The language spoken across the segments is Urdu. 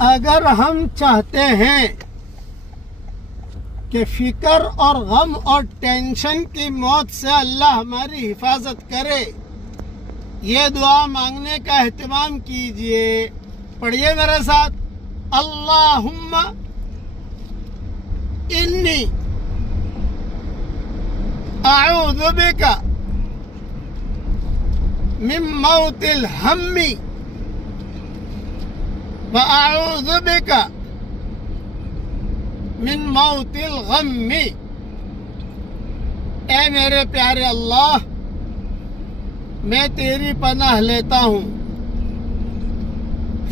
اگر ہم چاہتے ہیں کہ فکر اور غم اور ٹینشن کی موت سے اللہ ہماری حفاظت کرے، یہ دعا مانگنے کا اہتمام کیجئے۔ پڑھیے میرے ساتھ، اللہم انی اعوذ بک من موت الہم واعوذ بک من موت الغم۔ اے میرے پیارے اللہ، میں تیری پناہ لیتا ہوں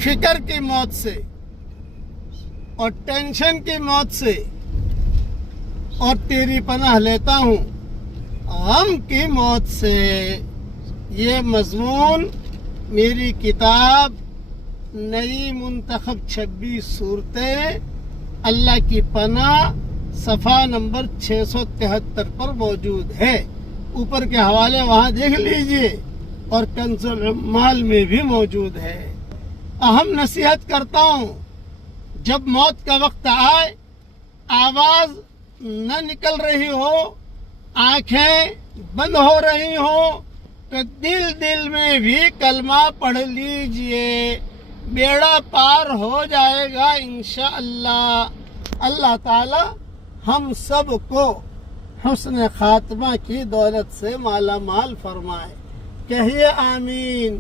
فکر کی موت سے اور ٹینشن کی موت سے، اور تیری پناہ لیتا ہوں غم کی موت سے۔ یہ مضمون میری کتاب نئی منتخب 26 صورتیں اللہ کی پناہ صفحہ نمبر 673 پر موجود ہے۔ اوپر کے حوالے وہاں دیکھ لیجئے، اور کنز العمال میں بھی موجود ہے۔ اہم نصیحت کرتا ہوں، جب موت کا وقت آئے، آواز نہ نکل رہی ہو، آنکھیں بند ہو رہی ہوں، تو دل میں بھی کلمہ پڑھ لیجئے، بیڑا پار ہو جائے گا انشاءاللہ۔ اللہ تعالی ہم سب کو حسن خاتمہ کی دولت سے مالا مال فرمائے۔ کہیے آمین۔